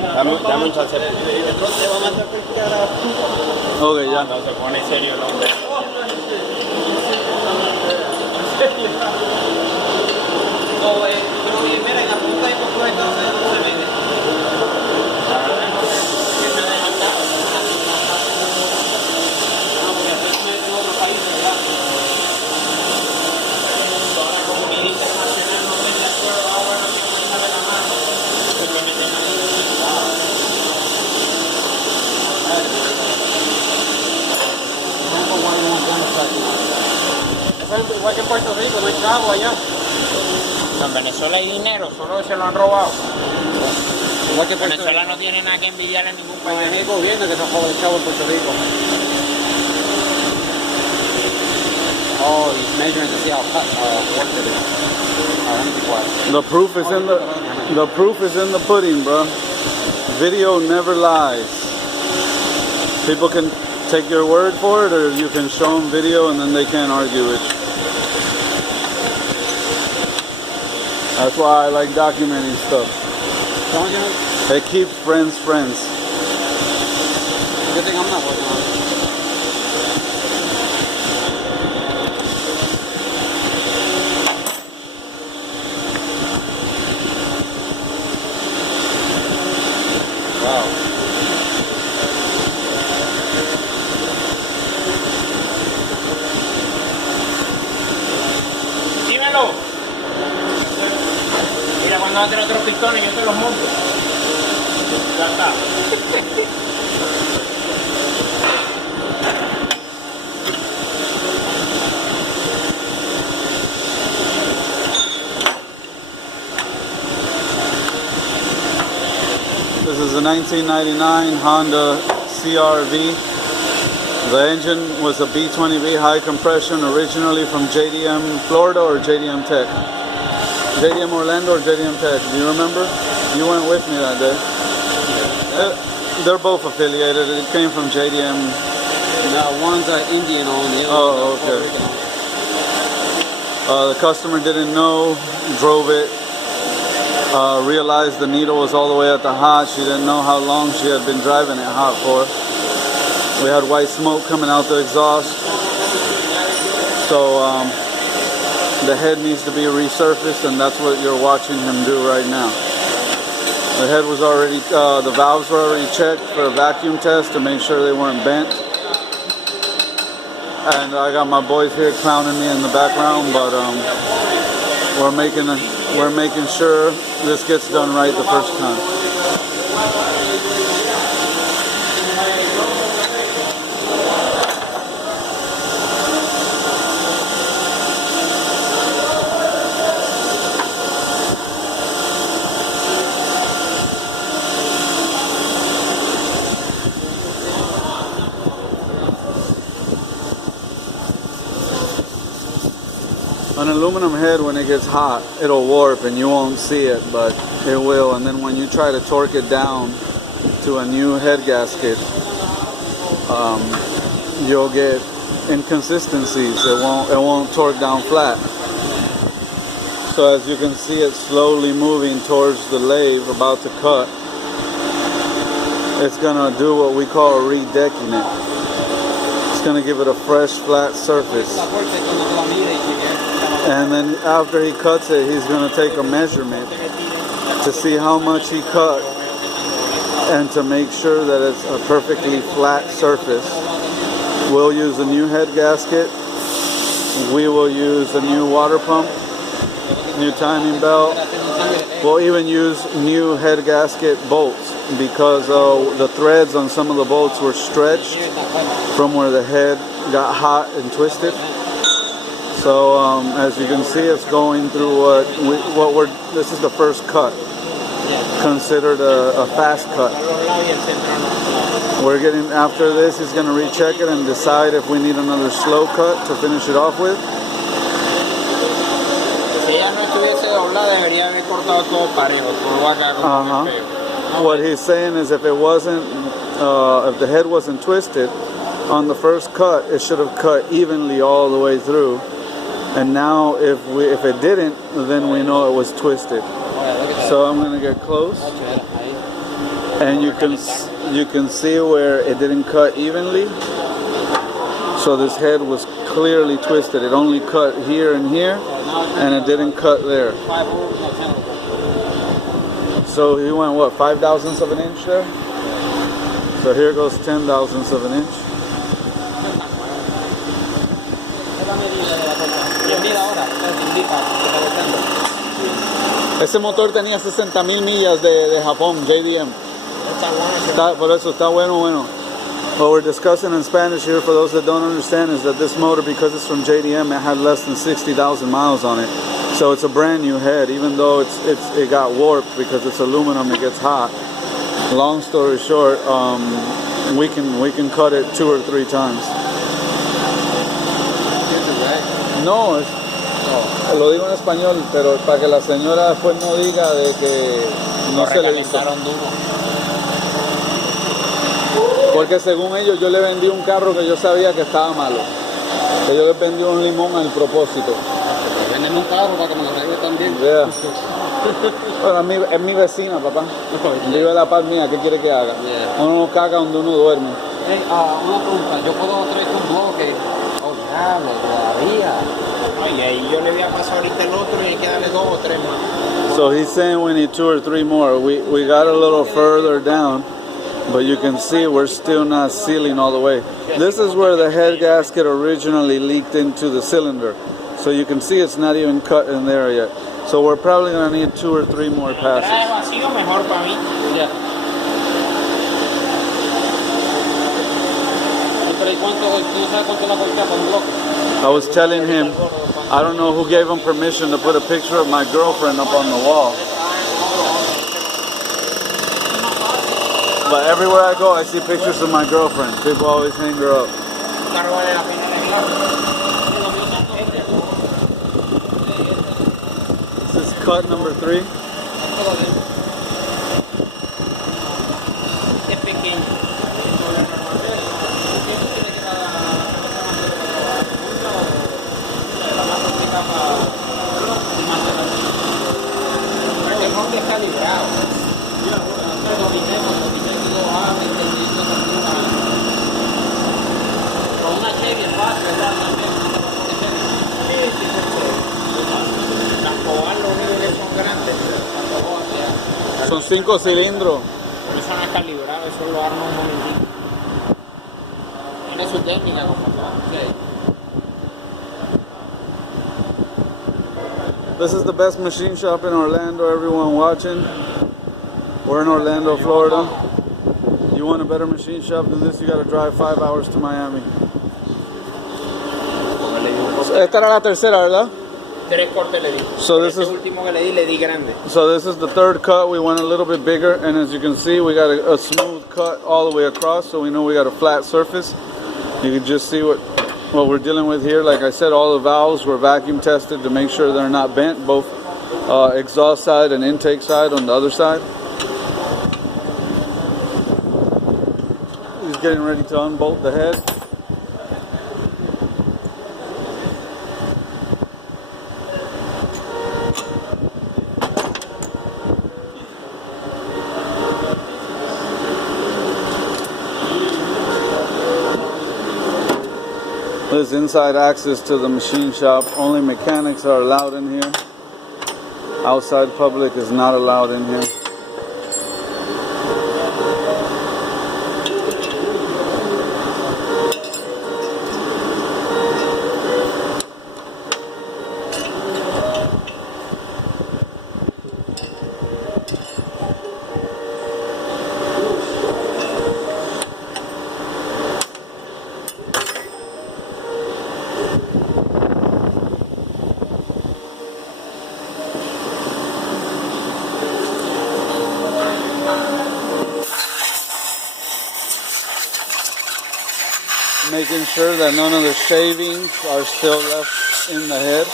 Dame un chance. Ok, ya. No se pone serio el hombre. Mira, en la punta de poco entonces no se mete. No, porque después se mete en otro país, ¿verdad? Toda la comunidad internacional no está de acuerdo, ahora no se cuenta de la mano. Simplemente no hay nada. Igual que en Puerto Rico, no hay chavo allá. En Venezuela hay dinero, solo se lo han robado. Igual que Venezuela no tiene nada que envidiar en ningún país. Es el gobierno que se robó el chavo en Puerto Rico. Oh, he's measuring to see how worth it is. The proof is in the pudding, bro. Video never lies. People can take your word for it, or you can show them video and then they can't argue with you. That's why I like documenting stuff. It keeps friends friends. Good thing I'm not working on it. Wow. Dímelo. Mira, cuando va a tener otros pistones, yo te los monto. Ya está. This is a 1999 Honda CR-V. The engine was a B20B high compression, originally from JDM Florida or JDM Tech. JDM Orlando or JDM Tech, do you remember? You went with me that day. They're both affiliated. It came from JDM. No, one's Indian on the other. Oh, okay. The customer didn't know, drove it, realized the needle was all the way at the hot. She didn't know how long she had been driving it hot for. We had white smoke coming out the exhaust. So the head needs to be resurfaced, and that's what you're watching him do right now. The head was already, the valves were already checked for a vacuum test to make sure they weren't bent. And I got my boys here clowning me in the background, but we're making sure this gets done right the first time. An aluminum head, when it gets hot, it'll warp and you won't see it, but it will. And then when you try to torque it down to a new head gasket, you'll get inconsistencies. It won't torque down flat. So as you can see, it's slowly moving towards the lathe about to cut. It's gonna do what we call redecking it. It's gonna give it a fresh, flat surface. And then after he cuts it, he's going to take a measurement to see how much he cut and to make sure that it's a perfectly flat surface. We'll use a new head gasket. We will use a new water pump, new timing belt. We'll even use new head gasket bolts because the threads on some of the bolts were stretched from where the head got hot and twisted. So as you can see, it's going through this is the first cut, considered a fast cut. We're getting, after this, he's going to recheck it and decide if we need another slow cut to finish it off with. What he's saying is if it wasn't, if the head wasn't twisted, on the first cut, it should have cut evenly all the way through. And now if it didn't, then we know it was twisted. So I'm going to get close. And you can see where it didn't cut evenly. So this head was clearly twisted. It only cut here and here, and it didn't cut there. So he went what, 5/1000ths of an inch there? So here goes 10/1000ths of an inch. Ese motor tenía 60,000 millas de Japón, JDM. Por eso está bueno. What we're discussing in Spanish here, for those that don't understand, is that this motor, because it's from JDM, it had less than 60,000 miles on it. So it's a brand new head, even though it got warped because it's aluminum, it gets hot. Long story short, we can cut it 2 or 3 times. No, lo digo en español, pero para que la señora después no diga de que no se le hizo. Porque según ellos yo le vendí un carro que yo sabía que estaba malo. Que yo les vendí un limón al propósito. Venden un carro para que me lo arregle también. Yeah. Bueno, es mi vecina, papá. Vive la paz mía, ¿qué quiere que haga? Yeah. Uno no caga donde uno duerme. Hey, una pregunta, ¿yo puedo traer un bloque? Oh, diablo, todavía. Y ahí yo le voy a pasar ahorita el otro y hay que darle 2 o 3 más. So he's saying we need 2 or 3 more. We got a little further down, but you can see we're still not sealing all the way. This is where the head gasket originally leaked into the cylinder. So you can see it's not even cut in there yet. So we're probably going to need 2 or 3 more passes. Mejor para mí. Yeah. I was telling him, I don't know who gave him permission to put a picture of my girlfriend up on the wall. But everywhere I go, I see pictures of my girlfriend. People always hang her up. This is cut number 3. Son 5 cilindros. Pero eso no es calibrado, eso lo arma un momentito. Tiene su técnica, This is the best machine shop in Orlando, everyone watching. We're in Orlando, Florida. You want a better machine shop than this, you gotta drive 5 hours to Miami. Esta era la tercera, ¿verdad? 3 cortes le di. So this is último que le di grande. So this is the 3rd cut. We went a little bit bigger, and as you can see, we got a smooth cut all the way across, so we know we got a flat surface. You can just see what we're dealing with here. Like I said, all the valves were vacuum tested to make sure they're not bent, both exhaust side and intake side on the other side. He's getting ready to unbolt the head. There's inside access to the machine shop. Only mechanics are allowed in here. Outside public is not allowed in here. Making sure that none of the shavings are still left in the head.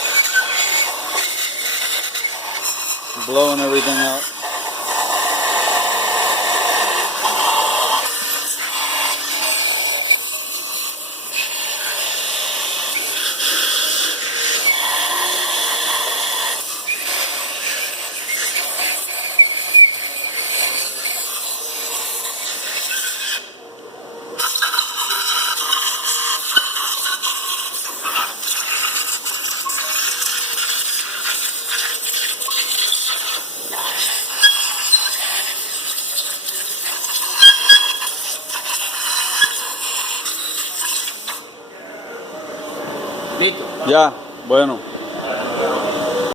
Blowing everything out. Listo. Ya, bueno.